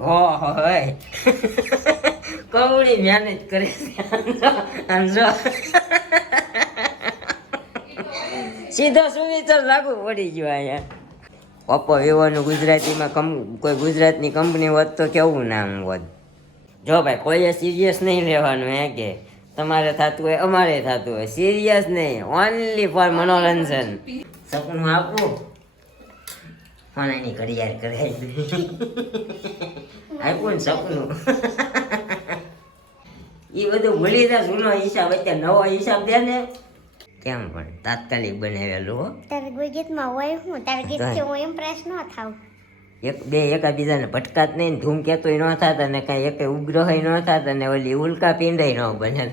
ઓહો હોય કવડી મહેનત કરે છે આમ જો સીધો સુવિચાર લાગુ પડી ગયો અહીંયા ઓપ્પો વિવોનું ગુજરાતીમાં કોઈ ગુજરાતની કંપની હોત તો કેવું નામ હોત. જો ભાઈ કોઈએ સિરિયસ નહીં લેવાનું હે કે તમારે થતું હોય અમારે થતું હોય સિરિયસ નહીં ઓનલી ફોર મનોરંજન. સપનું આપવું ફોનાની ઘડિયાળ કરાવી આપ્યું ને સપનું એ બધું ભૂલી જા. જૂનો હિસાબ અત્યારે નવો હિસાબ દે ને કેમ પણ તાત્કાલિક બનાવેલું હો. તારે કોઈ ગીતમાં હોય હું તારે ગીતથી હું ઇમ્પ્રેસ ન થાવ. એકાબીજાને ભટકાત નહીં ધૂમ કેતોય ન થાત અને કઈ એક ઉગ્રહ ન થાત અને ઓલી ઉલ્કા પિંડાય ન બને.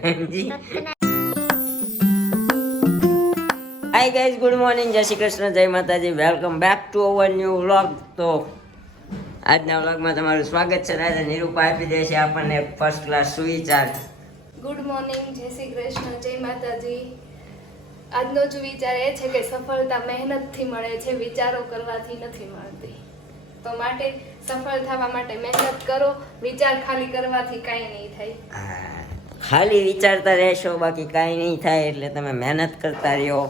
હાય ગાઈઝ, ગુડ મોર્નિંગ, જય શ્રી કૃષ્ણ, જય માતાજી, welcome back to our new vlog. તો આજના વ્લોગમાં તમારું સ્વાગત છે. આજે નિરૂપા આપી દે છે આપણને ફર્સ્ટ ક્લાસ સુવિચાર. ગુડ મોર્નિંગ, જય શ્રી કૃષ્ણ, જય માતાજી. આજનો જ વિચાર એ છે કે સફળતા મહેનતથી મળે છે, વિચારો કરવાથી નથી મળતી. તો માટે સફળ થવા માટે મહેનત કરો. વિચાર ખાલી કરવાથી કાંઈ નહીં થાય. ખાલી વિચારતા રહેશો બાકી કાંઈ નહીં થાય. એટલે તમે મહેનત કરતા રહ્યો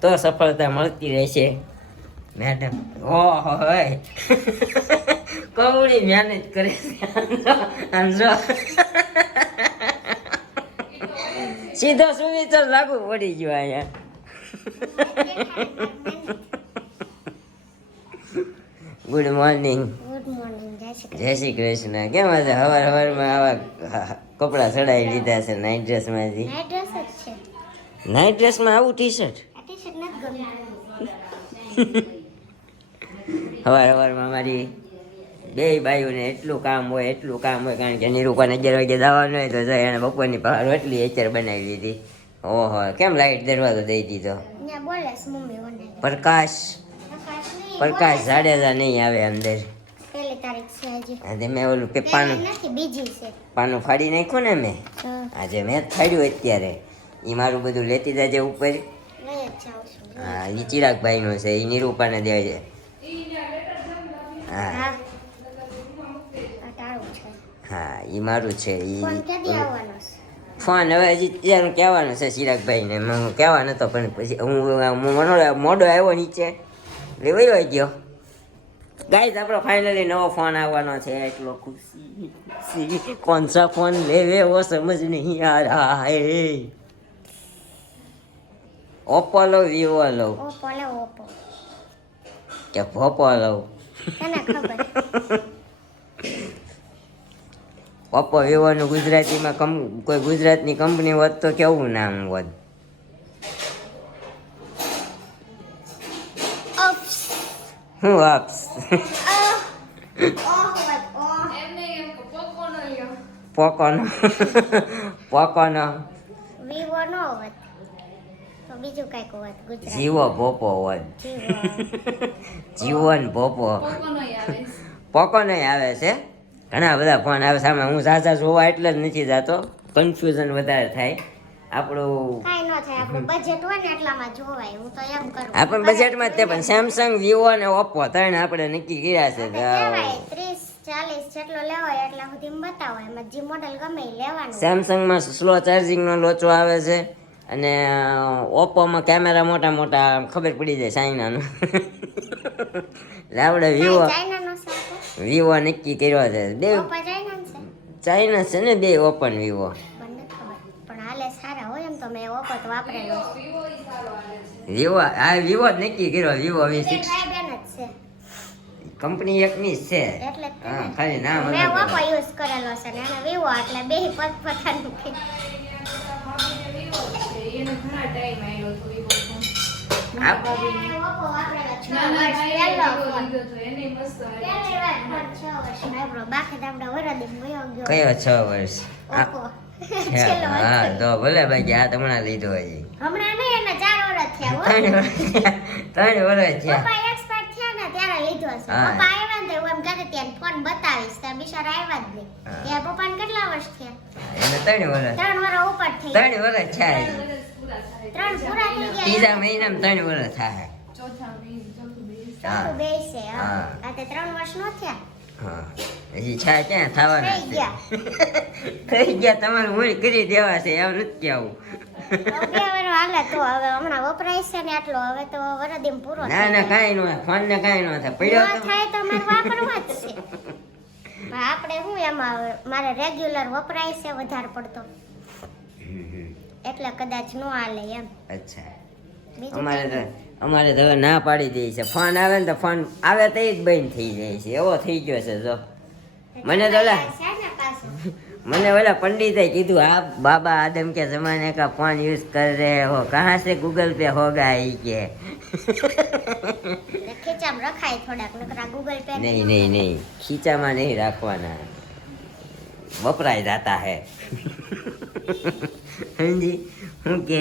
તો સફળતા મળતી રહેશે. મેડમ ઓહો હોય કવડી મહેનત કરે છે આમ જો સીધો સુવિચાર લાગુ પડી ગયો અહીંયા. Good morning. ગુડ મોર્નિંગ, જય શ્રી કૃષ્ણ. કેમ હશે? સવારમાં આવા કપડાં ચડાવી લીધા છે નાઇટ ડ્રેસમાંથી. નાઇટ ડ્રેસ જ છે. નાઇટ ડ્રેસમાં આવું ટી શર્ટ આ ટી શર્ટ નથી ગમતું. સવારમાં મારી બે બાઈઓને એટલું કામ હોય કારણ કે નિરૂપાને 11 વાગે જવાનું હોય તો એને બપોરની રોટલી અત્યારે બનાવી લીધી. ઓહો, કેમ લાઈટ દરવાજો દઈ દીધો? ત્યાં બોલે છે મમ્મી ઓને. પ્રકાશ જાડેજા નહીં આવે અંદર. પહેલી તારીખ છે આજે. આજે મેં ઓલું પેપાનું નથી, બીજી છે. પાનું ફાડી નાખ્યું ને મેં. આજે મેં જ ફાડ્યું અત્યારે. એ મારું બધું લેતી જાજે ઉપર. લઈ જ જાઉં છું. હા, એ ચિરાગભાઈનું છે, એ નિરૂપાને દે છે. હા આ તારું છે. હા, એ મારું છે. ફોન ક્યાંથી આવવાનો છે? ફોન હવે હજી ત્યાંનું કહેવાનું છે ચિરાગભાઈને. હું કહેવા નતો પણ પછી હું મોડો આવ્યો નીચે વયો ગયો. ગાઈઝ, આપણો ફાઇનલી નવો ફોન આવવાનો છે. એટલો ખુશી કોણ સા ફોન લેવે વો સમજ નહીં આ રહા હે. ઓપ્પો લો, વિવો લો ઓપ્પો લે ઓપ્પો. કે ભોપો લો? તને ખબર? ઓપ્પો વિવોનું ગુજરાતીમાં કોઈ ગુજરાતની કંપની હોત તો કેવું નામ હોત? હું અપ્સ પોકોનો વિવો નો હોત તો બીજું કઈક હોત. ગુજરાત જીવો ભોપો હોત. જીવો ને ભોપો પોકો નહીં આવે છે. ઘણા બધા ફોન આવે સામે. હું ઝાઝા જોવા એટલે જ નથી જાતો, કન્ફ્યુઝન વધારે થાય. આપણું કાઈ ન થાય, આપણું બજેટ હોય ને એટલામાં જોવાય. હું તો એમ કરું. આપણ બજેટમાં જ તે પણ સેમસંગ, વિવો અને ઓપ્પો ત્રણ આપણે નક્કી કર્યા છે. કહેવાય 30-40 જેટલો લેવાય એટલા સુધી બતાવો. એમાં જે મોડેલ ગમે એ લેવાનું. સેમસંગમાં સ્લો ચાર્જિંગનો લોચો આવે છે અને ઓપ્પોમાં કેમેરા મોટા ખબર પડી જાય ચાઇનાનો. એટલે આપણે ચાઇનાનો સાકો વિવો નક્કી કર્યો છે. બે ઓપ્પો ચાઇનાનો છે. ચાઇના છે ને, બે ઓપન વિવો. મને ખબર પણ હાલે સારા હોય એમ તો મેં ઓપ્પો તો વાપરેલો વિવો આ વિવો જ નક્કી કર્યો. વિવો V6 છે. બેન જ છે કંપની એકની જ છે. એટલે જ હા, ખાલી નામ મેં અલગ ઓપ્પો યુઝ કરેલો છે ને એને વિવો, એટલે બે પોતપોતાનું કે એને ઘણા ટાઈમ આવ્યો હતો વિવો ફોન. ઓપ્પો વાપરેલો 6 ના, ના, વર્ષ ભાઈએ પહેલો વિવો ફોન. લીધો હતો, એને મસ્ત આવ્યો. પહેલી વાર ફોન 6 વર્ષનો વાપરો. બાકી તો આપણે વરદી ગયો ગયો કયો 6 વર્ષ? ઓપ્પો છેલ્લો હા, હતો. તો ભલે બાકી આ હમણાં લીધો હજી. હમણાં નહીં, એના 4 વર્ષ થયા હો. 3 વર્ષ થયા. પપ્પા એક્સપર્ટ થયા ને ત્યારે લીધો છે. હા. પપ્પા આવ્યા ને તો હું એમ કહેતી હતી એને ફોન બતાવીશ તો બિચારા આવ્યા જ નહીં. હા. ત્યાં પપ્પાને કેટલા વર્ષ થયા? એને 3 વર્ષ. 3 વર્ષ ઉપર થઈ 3 વર્ષ થયા હજી. વર્ષ પૂરા થાય. 3 પૂરા થઈ ગયા. ત્રીજા મહિનામાં 3 વર્ષ થાય. ચોથા મહિને ચોથું બેસ. હા. ચોથું બેસે. હા. આ તે 3 વર્ષ નો થયા. હા હજી છા ક્યાં થવાના થઈ છે ગયા થઈ ગયા તમારે મૂળ કરી દેવા છે એમ નથી કહેવું હવે બે વાર હાલે તો હવે હમણાં વપરાય છે ને આટલો હવે તો વરદીમ પૂરો ના ના કાંઈ ન થાય ફોન ને કાંઈ ન થાય પડ્યો ન તો થાય તો મારે વાપરવા જ છે પણ આપણે શું એમાં હવે મારે રેગ્યુલર વપરાય છે વધારે પડતો એટલે કદાચ ન હાલે એમ અચ્છા બીજું અમારે તો હવે ના પાડી દે છે ફોન આવે ને તો ફોન આવે તો જ બંધ થઈ જાય છે એવો થઈ ગયો છે જો મને તો ઓલા છે ને પાછું મને ઓલા પંડિતે કીધું આ બાબા आदम के जमाने का फोन यूज कर रहे हो कहाँ से गूगल पे होगा ही के ખીચામ રખાય થોડાક નકરા ગૂગલ પે नहीं नहीं नहीं खींचाમાં नहीं રાખવાના વપરાય જાતા હે સમજી હું કે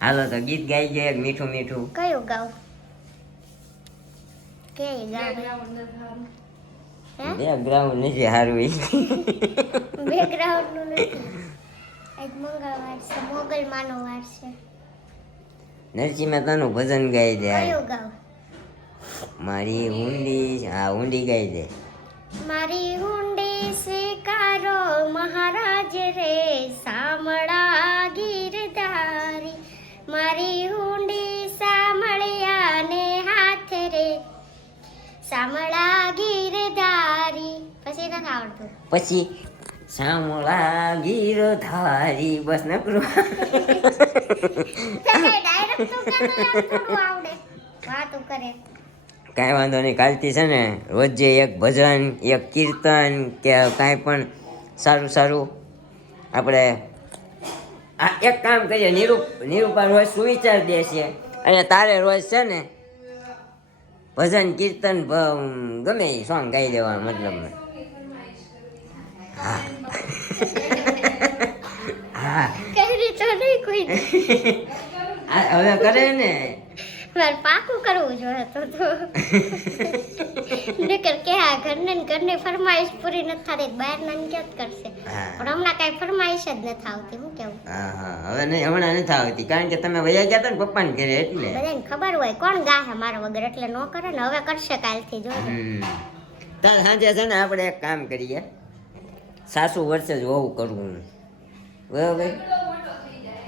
હાલો તો ગીત ગાઈ ગયો એક મીઠું મીઠું કયું ગાવ કે ગાવ બેકગ્રાઉન્ડ નથી સારું. હે બેકગ્રાઉન્ડ નથી સારું બેકગ્રાઉન્ડ નું નથી આજ મંગળવાર છે મોગલ માનો વાર છે નરસિંહ મહેતાનું ભજન ગાઈ દે કયું ગાવ મારી ઊંડી હા ઊંડી ગાઈ દે મારી હુંડી સ્વીકારો મહારાજ રે સામળા ગીરધારી મારી હુંડી સામળિયા ને હાથ રે સામળા ગીરધારી પછી નથી આવડતું પછી સામળા ગીરધારી બસ નકરું ડાયરેક્ટ તો કેમ થોડું આવડે વાતો કરે કાંઈ વાંધો નહીં કાલથી છે ને રોજે એક ભજન એક કીર્તન કે કાંઈ પણ સારું સારું આપણે આ એક કામ કરીએ નિરૂપા રોજ સુવિચાર દે છે અને તારે રોજ છે ને ભજન કીર્તન ગમે એ સોંગ ગાઈ દેવાનું મતલબ હા હા કરી તો નહીં કોઈ હવે કરે ને મારે પાકું કરવું જોઈએ તો નકર કે આ ઘરની ફરમાઈશ પૂરી નથી થતી બહાર ના ક્યાં કરશે હા. પણ હમણાં કઈ ફરમાઈશ જ નથી આવતી હું કેવું હા હા હવે નહીં હમણાં નથી આવતી કારણ કે તમે વયા ગયા હતા ને પપ્પાને ઘરે એટલે બધાને ખબર હોય કોણ ગાહે મારા વગર એટલે નો કરે ને હવે કરશે કાલથી જોજો તાર સાંજે છે ને આપણે એક કામ કરીએ સાસુ વર્ષે જ વહુ કરવું બરાબર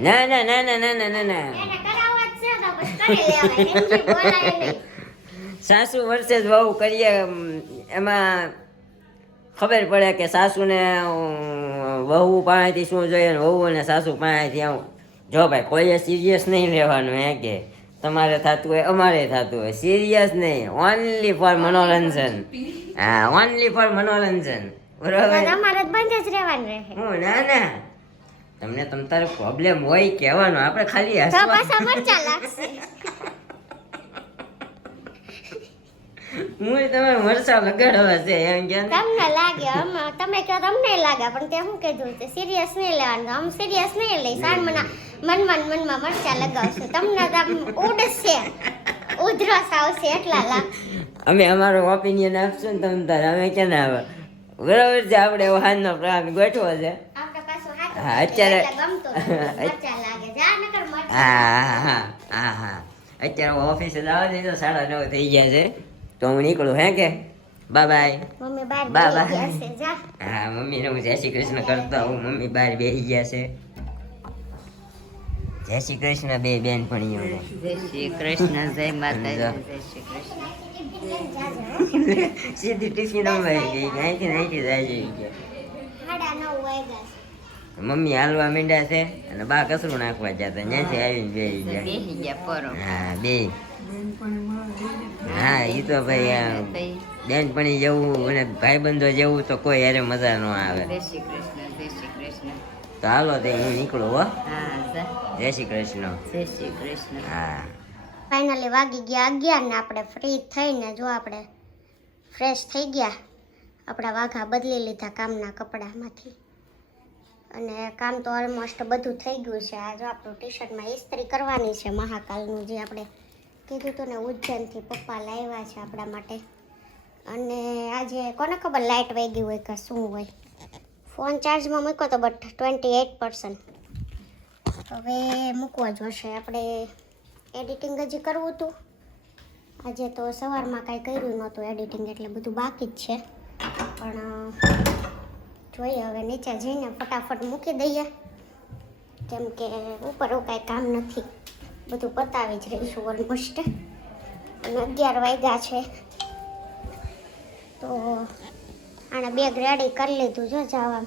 ના ના ના ના ના ના ના ના એને કરાવવા જ છે તો પછી કરી લેવાય એમથી બોલાય નહીં સાસુ વર્ષે જ વહુ કરીએ એમાં ખબર પડે કે સાસુને વહુ પાસેથી શું જોઈએ ને વહુ અને સાસુ પાસેથી આવું જો ભાઈ કોઈએ સિરિયસ નહીં રહેવાનું હે કે તમારે થતું હોય અમારે થતું હોય સિરિયસ નહીં ઓનલી ફોર મનોરંજન હા ઓનલી ફોર મનોરંજન બરોબર અમારે જ બંધ જ રહેવાનું રહે હું ના ના તમને તારો પ્રોબ્લેમ હોય કહેવાનો આપણે ખાલી તો હસવા પાછા મરચા લાગશે હું તમે મરસા લગાડવા છે એમ કે તમને લાગે તમે કહો તમને લાગે પણ તે શું કીધું તે સિરિયસ નહીં લેવાનું આમ સિરિયસ નહીં લઈ સાન મનમાં મરચા લગાવશું તમને તો આમ ઉડશે ઉધરસ આવશે એટલા લાગશે અમે અમારો ઓપિનિયન આપશું ને તમે તારે અમે ક્યાં ના આવે બરાબર છે આપણે વાહનનો પ્લાન ગોઠવો છે આપણે પાછું હાથું હા, અત્યારે- એટલે ગમતું નથી. મરચાં લાગે જા નકર મરચાં હા હા હા હા અત્યારે ઓફિસે જવા દે તો 9:30 થઈ ગયા છે તો હું નીકળું હે કે બાય બાય મમ્મી બહાર બા, બેસી બા. ગયા છે જા હા મમ્મીને હું જય શ્રી કૃષ્ણ કરતા હું મમ્મી બહાર બેસી ગયા છે જય શ્રી કૃષ્ણ બે બેનપણીઓને જય શ્રી કૃષ્ણ જય માતાજી જય શ્રી કૃષ્ણ સીધી ટિફિન અમારી ગઈ અહીંથી અહીંથી જાય છે 9:30 વાગ્યા છે. મમ્મી હાલવા માંડ્યા છે અને બા કચરું નાખવા જતા ત્યાંથી આવીને બેસી ગયા બેસી ગયા પરો હા બે હા એ તો ભાઈ આ બેનપણી જેવું અને ભાઈબંધો જેવું તો કોઈ યારે મજા ન આવે જય શ્રી કૃષ્ણ જય શ્રી કૃષ્ણ તો હાલો તે હું નીકળું હો હા જય શ્રી કૃષ્ણ જય શ્રી કૃષ્ણ હા ફાઇનલી વાગી ગયા 11 ને આપણે ફ્રી થઈને જો આપણે ફ્રેશ થઈ ગયા આપણા વાઘા બદલી લીધા કામના કપડામાંથી અને કામ તો ઓલમોસ્ટ બધું થઈ ગયું છે આ જો આપણું ટી શર્ટમાં ઇસ્ત્રી કરવાની છે મહાકાલનું જે આપણે કીધું હતું ને ઉજ્જૈનથી પપ્પા લાવ્યા છે આપણા માટે અને આજે કોને ખબર લાઇટ વહી ગઈ હોય કે શું હોય ફોન ચાર્જમાં મૂક્યો તો બટ 28% હવે મૂકવો જોશે આપણે એડિટિંગ હજી કરવું હતું આજે તો સવારમાં કાંઈ કર્યું નહોતું એડિટિંગ એટલે બધું બાકી જ છે પણ જોઈએ હવે નીચે જઈને ફટાફટ મૂકી દઈએ, કેમ કે ઉપર એવું કાંઈ કામ નથી, બધું પતાવી જ રહીશું ઓલમોસ્ટ. અને 11 વાગ્યા છે તો આને બેગ રેડી કરી લીધું જો જવા.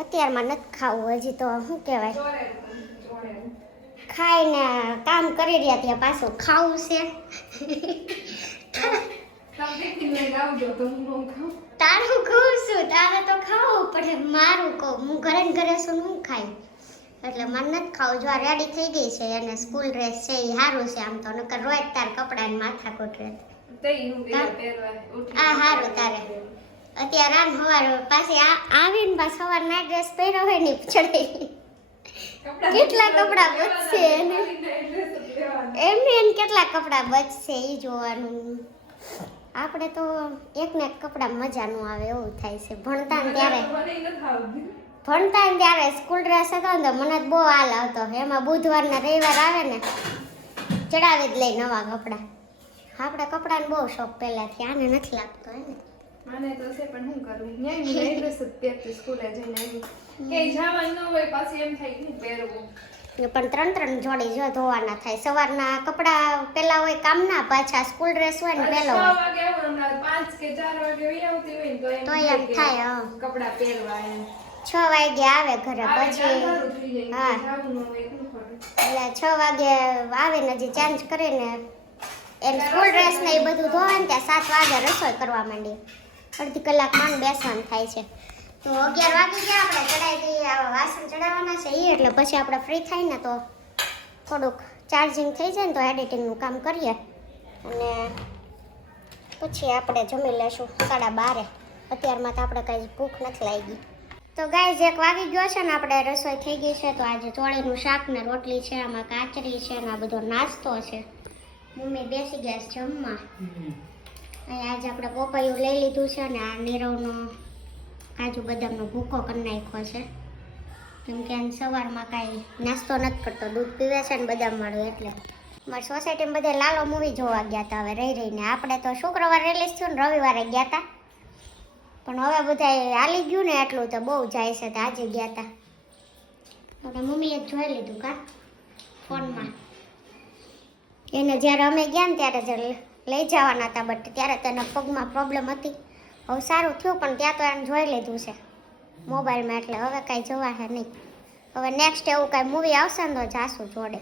અત્યારમાં નથી ખાવું, હજી તો શું કહેવાય, ખાઈને કામ કરી રહ્યા ત્યાં પાછું ખાવું છે. તારું કહું છું, તારે તો ખાવું પડે, મારું કહું, હું ઘરે ને ઘરે છું, હું ખાઈ, એટલે મને નથી ખાવું. જો આ રેડી થઈ ગઈ છે અને સ્કૂલ ડ્રેસ છે એ સારું છે, આમ તો નકર રોજ તાર કપડા ને માથા કોટ આ સારું તારે. અત્યારે આમ સવાર પાછી આવીને પાછ સવારના ડ્રેસ પહેર્યો હોય ને ચડે કેટલા કપડા બચશે એને, એમને કેટલા કપડા બચશે એ જોવાનું. આપણે તો એકને એક કપડા મજા નું આવે એવું થાય છે. ભણતા ને ત્યારે સ્કૂલ ડ્રેસ હતો ને તો મને બહુ હાલ આવતો, એમાં બુધવારના રવિવાર આવે ને ચડાવી જ લઈ નવા કપડા. આપણે કપડાને બહુ શોખ પહેલાથી, આને નથી લાગતો હે ને. મને તો છે પણ શું કરું, ન્યાય હું એડ્રેસ જ પહેરતી સ્કૂલે જઈને આવી કે જવાનું ન હોય પાછી એમ થાય કે પહેરવું. પણ 3 જોડી જો ધોવાના થાય. સવારના કપડા પેલા હોય કામના, પાછા સ્કૂલ ડ્રેસ હોય ને પેલો 6 વાગે આવું, હમણાં 5 કે 4 વાગે વહી આવતી હોય ને તો એમ થાય કપડા પહેરવા એમ 6 વાગે આવે ઘરે પછી. હા એટલે 6 વાગે આવે ને હજી ચેન્જ કરીને એમ સ્કૂલ ડ્રેસ ને એ બધું ધોવાય ને ત્યાં 7 વાગે રસોઈ કરવા માંડીએ. અડધી કલાક માંડ બેસવાનું થાય છે. તો 11 વાગી ગયા, આપણે ચડાઈ દઈએ, આવા વાસણ ચડાવવાના છે એ, એટલે પછી આપણે ફ્રી થાય ને તો થોડુંક ચાર્જિંગ થઈ જાય ને તો એડિટિંગનું કામ કરીએ અને પછી આપણે જમી લેશું 12:30. અત્યારમાં તો આપણે કાંઈ ભૂખ નથી લાગી. તો ગાઈઝ 1 વાગી ગયો છે ને આપણે રસોઈ થઈ ગઈ છે. તો આજે ચોળીનું શાક ને રોટલી છે, આમાં કાચરી છે ને આ બધો નાસ્તો છે. મમ્મી બેસી ગયા છે જમવા. અહીંયા આજે આપણે પોપૈયું લઈ લીધું છે ને આ નીરવનો કાજુ બદામનો ભૂકો કરી નાખ્યો છે, કેમ કે એને સવારમાં કાંઈ નાસ્તો નથી કરતો, દૂધ પીવે છે ને બદામવાળું. એટલે મારી સોસાયટીમાં બધે લાલો મૂવી જોવા ગયા હતા હવે રહી રહીને. આપણે તો શુક્રવાર રિલીઝ થયું ને રવિવારે ગયા હતા, પણ હવે બધા હાલી ગયું ને એટલું તો બહુ જાય છે, તો આજે ગયા હતા. આપણે મમ્મીએ જોઈ લીધું કા ફોનમાં. એને જ્યારે અમે ગયા ને ત્યારે જ લઈ જવાના હતા, બટ ત્યારે તેના પગમાં પ્રોબ્લેમ હતી. હવે સારું થયું પણ ત્યાં તો એને જોઈ લીધું છે મોબાઈલમાં, એટલે હવે કાંઈ જોવાશે નહીં. હવે નેક્સ્ટ એવું કાંઈ મૂવી આવશે ને તો જાશું જોડે.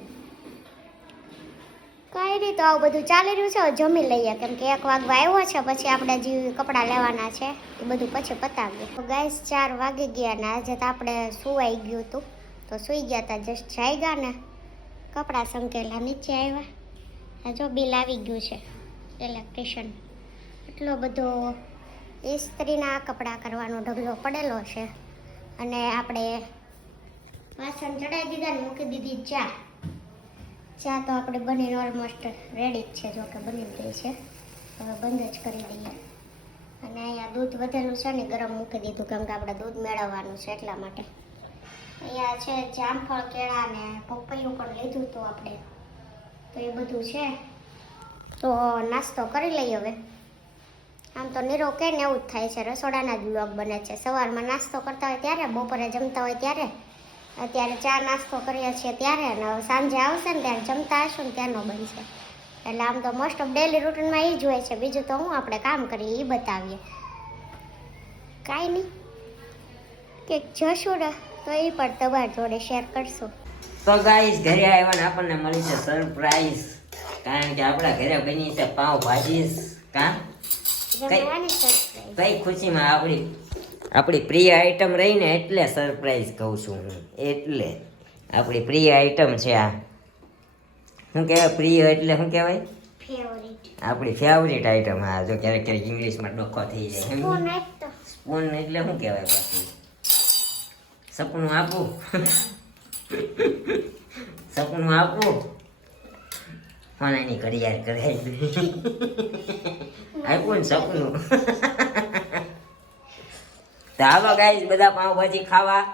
કાંઈ નહીં, તો આવું બધું ચાલી રહ્યું છે. હવે જમી લઈએ, કેમ કે 1 વાગવા આવ્યો છે, પછી આપણે જે કપડાં લેવાના છે એ બધું પછી પતાવીએ. તો ગાઈસ 4 વાગી ગયા ને આજે તો આપણે સુવાઈ ગયું હતું, તો સૂઈ ગયા હતા. જસ્ટ જાગ્યા ને કપડાં સંકેલા નીચે આવ્યા. જો બિલ આવી ગયું છે ઇલેક્ટ્રિશિયન. એટલો બધો ઇસ્ત્રીના કપડાં કરવાનો ઢગલો પડેલો છે. અને આપણે વાસણ ચડાવી દીધા ને મૂકી દીધી ચા. ચા તો આપણે બનીને ઓલમોસ્ટ રેડી જ છે, જો કે બની ગઈ છે. હવે બંધ જ કરી દઈએ. અને અહીંયા દૂધ વધેલું છે ને ગરમ મૂકી દીધું, કેમ કે આપણે દૂધ મેળવવાનું છે એટલા માટે. અહીંયા છે જામફળ, કેળા ને પપૈયું પણ લીધું હતું આપણે, તો એ બધું છે. તો નાસ્તો કરી લઈએ હવે. આમ તો નીરવ કે ને એવું જ થાય છે, રસોડાના જ બ્લોગ બને છે. સવારમાં નાસ્તો કરતા હોય ત્યારે, બપોરે જમતા હોય ત્યારે, અત્યારે ચા નાસ્તો કરીએ છીએ ત્યારે, અને સાંજે આવશે ને ત્યારે જમતા હશું ને ત્યાંનો બનશે. એટલે આમ તો મોસ્ટ ઓફ ડેલી રૂટીનમાં એ જ હોય છે. બીજું તો હું આપણે કામ કરીએ એ બતાવીએ, કાંઈ નહીં. કંઈક જશું ને તો એ પણ તમારી જોડે શેર કરશું. તો ગાઈસ ઘરે આવ્યા ને આપણને મળી છે સરપ્રાઈઝ, કારણ કે આપણા ઘરે બની છે પાવ ભાજી. કાં કઈ ખુશીમાં આપણી પ્રિય આઈટમ રહી ને એટલે સરપ્રાઈઝ કહું છું હું. એટલે આપણી પ્રિય આઈટમ છે આ. શું કહેવાય પ્રિય એટલે શું કહેવાય? આપણી ફેવરિટ આઈટમ. હા જો ક્યારેક ક્યારેક ઇંગ્લિશમાં ડોખો થઈ જાય. સ્પૂન એટલે શું કહેવાય પાછું? સપનું આપું સપનું આપું ફોનાની ઘડિયાળ કરાવી આપ્યું ને સપનું. તો હાલો ગાઈસ બધા પાવભાજી ખાવા.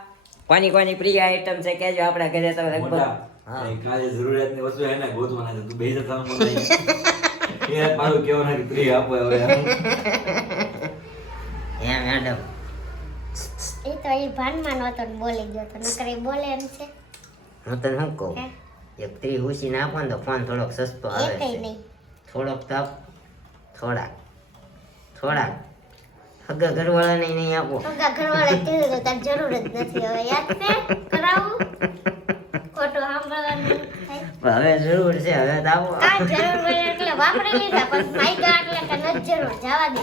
કોની પ્રિય આઈટમ છે કેજો આપણા ઘરે તો લગભગ કાલે જરૂરિયાતની વસ્તુ હે ને ગોતવાના છે. તું બેહી જા. એ મારું કેવું નથી ફ્રી આપો હવે હે મેડમ એ તો એ ભાનમાં નહોતો ને બોલી ગયો તો નકર એ બોલે એમ છે હું તને શું કહું હે? એક 3 ઉસીને આપો ને તો ફોન થોડોક સસ્તો એ આવે કઈ છે નહીં થોડોક તો થોડાક હગા ઘરવાળાને નહીં આપો પગા ઘરવાળે કીધું તો તાર જરૂર જ નથી હવે યાદ છે કરાવું ખોટું સાંભળવાનું થાય પણ હવે જરૂર છે હવે તો આપો આ જરૂર પડે એટલે વાપરી લીધા પણ માઈગા એટલે કે નથી જરૂર જવા દે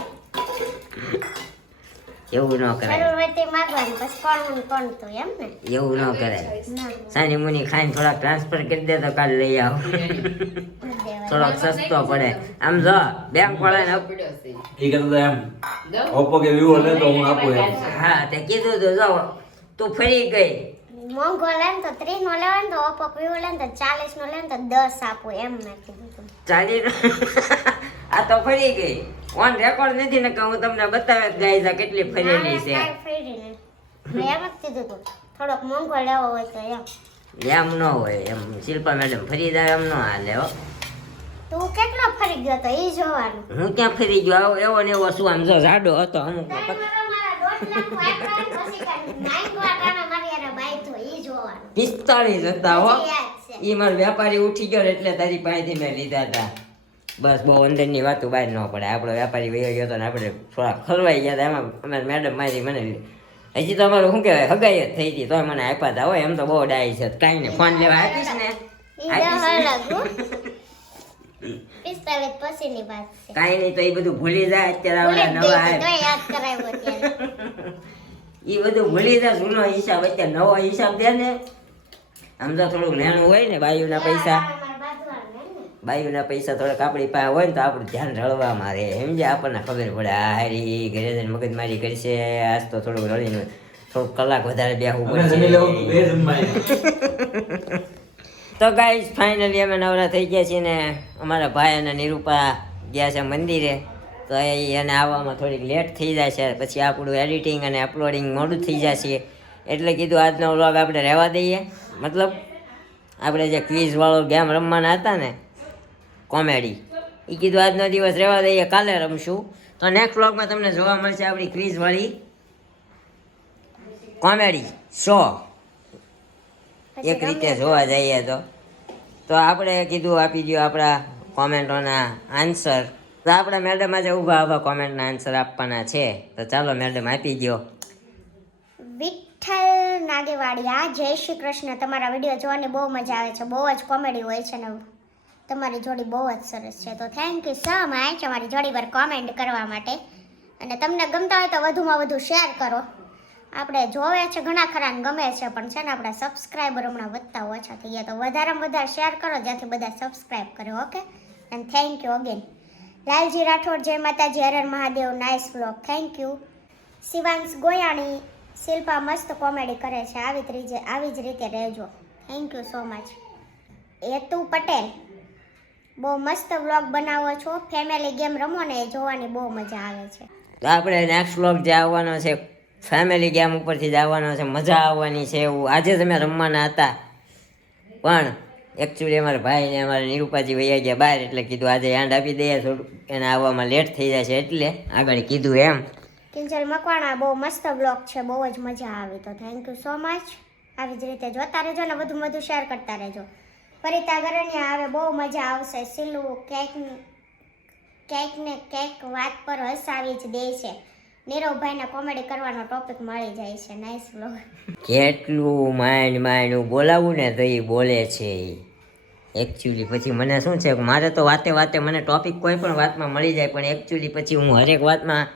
એવું ન કરાય જરૂર હોય તે માંગવાનું પછી કોણ કોણ તો એમ ને એવું ન કરાય ના સાની મુની ખાઈને થોડાક ટ્રાન્સફર કરી દે તો કાલ લઈ આવો દેવાય થોડોક સસ્તો પડે આમ જો બેંક વાળાને એ કરતા એમ ઓપ્પો કે વિવો લે તો હું આપું એમ હા તે કીધું તો જો તું ફરી ગઈ મોંઘો લે ને તો 30 નો લેવાય ને તો ઓપ્પો વિવો લે ને તો 40 નો લે ને તો 10 આપું એમ મેં કીધું તું 40 આ તો ફરી ગઈ ઓન રેકોર્ડ નથી ને કે હું તમને બતાવે ગાઈઝા કેટલી ફરેલી છે કાંઈ ફરી નહીં મેં એમ જ કીધું તું થોડોક મોંઘો લેવો હોય તો એમ એમ ન હોય એમ શિલ્પા મેડમ ફરી જાય એમ ન હાલે હો તું કેટલો ફરી ગયો તો ઈ જોવાનું હું ક્યાં ફરી ગયો આવો એવો ને એવો શું આમ જો જાડો હતો અમુક તારી મારા દોઢ લાખ વાપરાય પછી કાંઈ નાઈન વાટાના મારી હારે બાઈક તો ઈ જોવાનું 45 હતા હો હજી યાદ છે ઈ મારો વેપારી ઉઠી ગયો એટલે તારી પાસેથી મેં લીધા હતા બસ બહુ અંદરની વાતો બહાર ન પડે આપણો વેપારી વયો ગયો હતો ને આપણે થોડા ખલવાઈ ગયા હતા એમાં અમારે મેડમ મારી મને હજી તો અમારું શું કહેવાય હગાઈ જ થઈ હતી તોય મને આપ્યા હતા હોય એમ તો બહુ ડાય છે કાંઈ નહીં ફોન લેવા આપીશ ને ઈ દહ અલગ હો 45 પછીની વાત છે કાંઈ નહીં તો એ બધું ભૂલી જાય અત્યારે ભૂલી આપણા જ નવા ગઈ તો યાદ કરાવ્યો ત્યારે એ બધું ભૂલી જાય જૂનો હિસાબ અત્યારે નવો હિસાબ દે ને આમ તો થોડુંક લેણું હોય ને બાયુના પૈસા બાયુના પૈસા થોડાક આપણી પાસે હોય ને તો આપણું ધ્યાન રળવામાં રહે સમજે આપણને ખબર પડે આ હારી ઘરે જઈને મગજમારી કરશે આજ તો થોડુંક રળીને થોડુંક કલાક વધારે બેસવું હવે જમી લેવું પડશે બે જમવાય તો ગાઈઝ ફાઇનલી અમે નવરા થઈ ગયા છીએ ને અમારા ભાઈ અને નિરૂપા ગયા છે મંદિરે તો એને આવવામાં થોડીક લેટ થઈ જાય છે પછી આપણું એડિટિંગ અને અપલોડિંગ મોડું થઈ જશે એટલે કીધું આજનો વ્લોગ આપણે રહેવા દઈએ મતલબ આપણે જે ક્વિઝવાળો ગેમ રમવાના હતા ને કોમેડી એ કીધું આજનો દિવસ રહેવા દઈએ કાલે રમશું તો નેક્સ્ટ વ્લોગમાં તમને જોવા મળશે આપણી ક્વિઝવાળી કોમેડી શો એક રીતે જોવા જઈએ તો આપણે કીધું આપી દો આપણા કોમેન્ટોના આન્સર તો આપણે મેડમ આજે ઊભા કોમેન્ટના આન્સર આપવાના છે તો ચાલો મેડમ આપી દો વિઠ્ઠલ નાગેવાડિયા જય શ્રી કૃષ્ણ તમારા વિડીયો જોવાની બહુ મજા આવે છે બહુ જ કોમેડી હોય છે ને તમારી જોડી બહુ જ સરસ છે તો થેન્ક યુ સો મચ અમારી જોડી પર કોમેન્ટ કરવા માટે અને તમને ગમતા હોય તો વધુમાં વધુ શેર કરો આપણે જોવે છે ઘણા ખરા ને ગમે છે પણ છે ને આપણા સબસ્ક્રાઈબર હમણાં વધતા ઓછા થઈ ગયા તો વધારેમાં વધારે શેર કરો જ્યાંથી બધા સબસ્ક્રાઈબ કરે okay and thank you again Lalji Rathod જય માતાજી હર હર Mahadev nice vlog thank you Shivansh Goyani Shilpa મસ્ત કોમેડી કરે છે આવી જ રીતે રહેજો થેન્ક યુ સો મચ હેતુ પટેલ બહુ મસ્ત વ્લોગ બનાવો છો ફેમિલી ગેમ રમો ને એ જોવાની બહુ મજા આવે છે તો આપણે નેક્સ્ટ વ્લોગ જે આવવાનો છે ફેમિલી ગેમ ઉપરથી જ આવવાનો છે મજા આવવાની છે એવું આજે જ અમે રમવાના હતા પણ એકચ્યુઅલી અમારા ભાઈ ને અમારા નિરૂપાજી વૈયા ગયા બહાર એટલે કીધું આજે યાંડ આપી દઈએ થોડું એને આવવામાં લેટ થઈ જાય છે એટલે આગળ કીધું એમ કિંજલ મકવાણા બહુ મસ્ત બ્લોગ છે બહુ જ મજા આવી તો થેન્ક યુ સો મચ આવી જ રીતે જોતા રહેજો ને વધુમાં વધુ શેર કરતા રહેજો પરિતા ગરણિયા આવે બહુ મજા આવશે સિલ્લુ કેક ને કેક વાત પર હસાવી જ દે છે નીરવભાઈને કોમેડી કરવાનો ટોપિક મળી જાય છે નાઇસ વ્લોગ કેટલું માંડ બોલાવું ને તો એ બોલે છે એકચ્યુઅલી પછી મને શું છે કે મારે તો વાતે મને ટોપિક કોઈ પણ વાતમાં મળી જાય પણ એકચ્યુઅલી પછી હું હરેક વાતમાં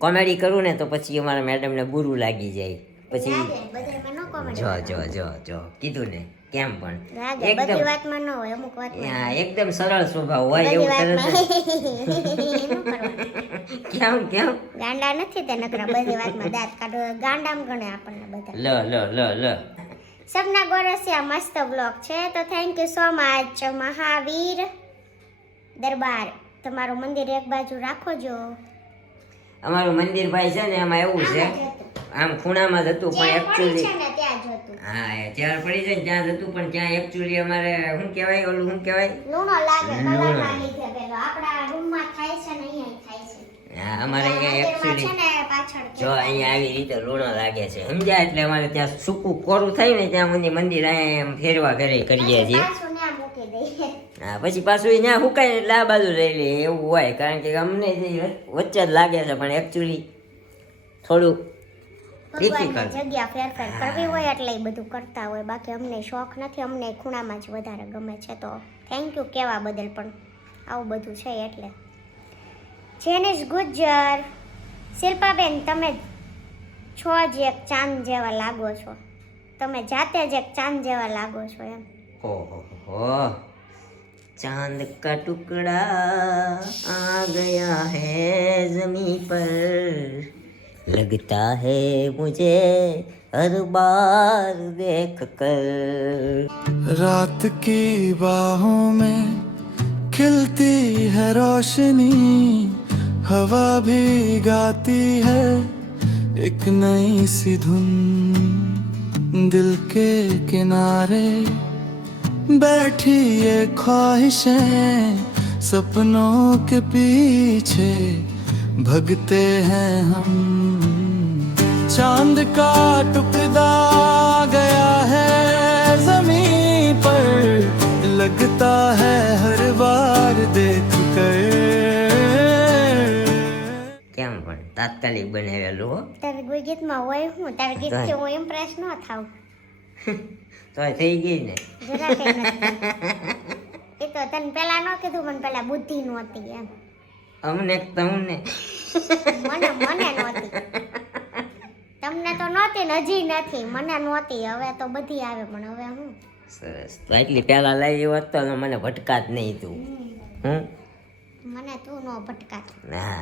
કોમેડી કરું ને તો પછી અમારા મેડમને બુરું લાગી જાય પછી બધામાં નો કોમેડી જો કીધું ને કેમ પણ રાગે બધી વાતમાં ન હોય અમુક વાતમાં હા એકદમ સરળ સ્વભાવ હોય બધી એવું વાતમાં તરત કેમ ગાંડા નથી તે નકરા બધી વાતમાં દાંત કાઢો ગાંડામ ગણે આપણને બધા લ સપના ગોરસિયા મસ્ત બ્લોગ છે તો thank you so much Mahavir Darbar તમારું મંદિર એક બાજુ રાખો જો અમારું મંદિર ભાઈ છે ને એમાં એવું છે આમ ખૂણામાં જ હતું પણ જ્યાં પડી એકચ્યુઅલી છે ને ત્યાં જ હતું. હા એ ચાર પડી જાય ને ત્યાં જ હતું પણ ત્યાં એકચ્યુઅલી અમારે શું કહેવાય ઓલું શું કહેવાય લૂણો લાગે લૂણો. કલરના લીધે પેલો આપણા રૂમમાં થાય છે ને અહીંયા થાય છે. હા અમારે અહીંયા મંદિરમાં છે એકચ્યુઅલી ને પાછળ કે જો અહીંયા આવી રીતે લૂણો લાગે છે સમજ્યા એટલે અમારે ત્યાં સૂકું કોરું થાય ને ત્યાં સુધી મંદિર અહીંયા એમ ફેરવા ઘરે કરીએ છીએ પાછું ત્યાં મૂકી દઈએ. હા પછી પાછું ત્યાં સુકાય એટલે આ બાજુ લઈ લઈએ એવું હોય કારણ કે અમને જે વચ્ચે જ લાગે છે પણ એકચ્યુઅલી થોડું ભગવાનની difficult. જગ્યા ફેરફાર કરવી હોય એટલે એ બધું કરતા હોય બાકી અમને શોખ નથી અમને ખૂણામાં જ વધારે ગમે છે તો થેન્ક યુ કહેવા બદલ પણ આવું બધું છે એટલે જેનિશ ગુજ્જર શિલ્પાબેન તમે છો જ એક ચાંદ જેવા લાગો છો તમે જાતે જ એક ચાંદ જેવા લાગો છો એમ ओहो चांद का टुकड़ा आ गया है जमीन पर लगता है मुझे हर बार देख कर रात की बाहों में खिलती है रोशनी हवा भी गाती है एक नई सी धुन दिल के किनारे बैठी ये ख्वाहिशें सपनों के पीछे भगते हैं हम चांद का टुकड़ा गया है जमीन पर लगता है हर बार देख कर કેમ પણ તાત્કાલિક બનાવેલું હો તારે કોઈ ગીતમાં હોય હું તારે ગીતથી હું ઇમ્પ્રેસ ન થાવ તો થઈ ગઈ ને જરા કઈ નથી એ તો તને પેલા ન કીધું મને પેલા બુદ્ધિ નહોતી એમ અમને તમને મને નહોતી તમને તો નહોતી ને હજી નથી મને નહોતી હવે તો બધી આવે પણ હવે હું સરસ તો એટલી પહેલા લાવી હોત તો મને ભટકાત નહીં તું હું મને તું નો ભટકાત ના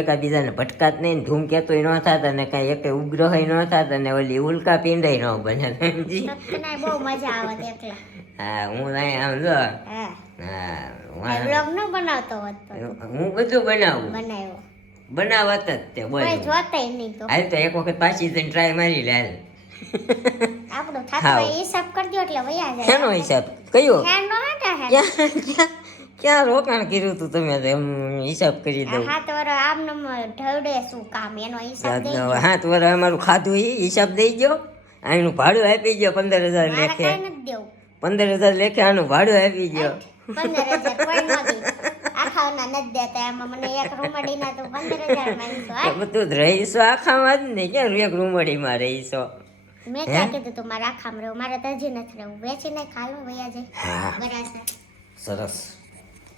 એકાબીજાને ભટકાત નહીં ધૂમ કેતોય ન થતા ને કાંઈ એક ઉગ્રહ ન થતા ને ઓલી ઉલ્કા પિંડાય ન બને સમજી તને બહુ મજા આવત એકલા હા હું અહીંયા આમ જો હા હા બ્લોગ ન બનાવતો હોત તો હું બધું બનાવું બનાવ્યો બનાવત જ તે બોલ કોઈ જોતાય નહીં તો હાલ તો એક વખત પાછી જઈને ટ્રાય મારી લે હાલ આપણું થતું હાવ. હોય હિસાબ કરી દો એટલે વયા જાય શેનો હિસાબ કયો હેન્ડ નો હતા હે ક્યાં રોકાણ કર્યું તું તમે તો એમ હિસાબ કરી દઉં હા તો આમ નમ ઢળે શું કામ એનો હિસાબ દઈ દો. હા તો અમારું ખાધું એ હિસાબ દઈ ગયો આનું ભાડું આપી ગયો 15,000 મારે લેખે કાંઈ નથી દેવું 15,000 લેખે આનું ભાડું આપી ગયો 15,000 કોઈ નથી આખાના નથી દેતા એમાં મને એક રૂમડીના તો 15,000 માંગતો તો બધું જ રહીશો આખામાં જ ને ક્યાં એક રૂમડીમાં રહીશો મેં ક્યાં કીધું તું મારે આખામાં રહેવું મારે તો હજી નથી રહેવું વેચીને ખાલું વયા જાય બરાબર સરસ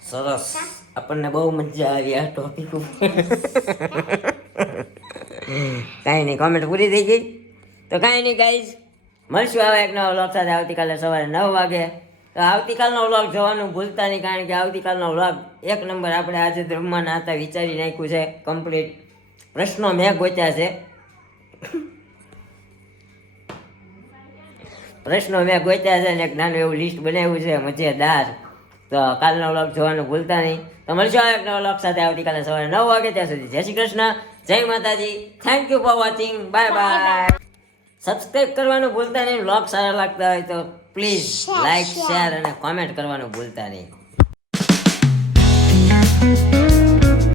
સરસ આપણને બહુ મજા આવી આ ટોપિક ઉપર કાંઈ નહીં કોમેન્ટ પૂરી થઈ ગઈ તો કાંઈ નહીં ગાઈઝ મળશું હવે એક નવો વ્લોગ સાથે આવતીકાલે સવારે 9 વાગે તો આવતીકાલનો વ્લોગ જોવાનું ભૂલતા નહીં કારણ કે આવતીકાલનો વ્લોગ એક નંબર આપણે આજે રમવાના હતા વિચારી નાખ્યું છે કમ્પ્લીટ પ્રશ્નો મેં ગોત્યા છે ને એક નાનું એવું લિસ્ટ બનાવ્યું છે મજેદાર તો કાલનો વ્લોગ જોવાનું ભૂલતા નહીં તો મળશું એક નવા વ્લોગ સાથે આવતીકાલે સવારે 9 વાગે ત્યાં સુધી જય શ્રી કૃષ્ણ જય માતાજી thank you for watching bye bye subscribe કરવાનું ભૂલતા નહીં વ્લોગ સારા લાગતા હોય તો પ્લીઝ લાઈક શેર અને કોમેન્ટ કરવાનું ભૂલતા નહીં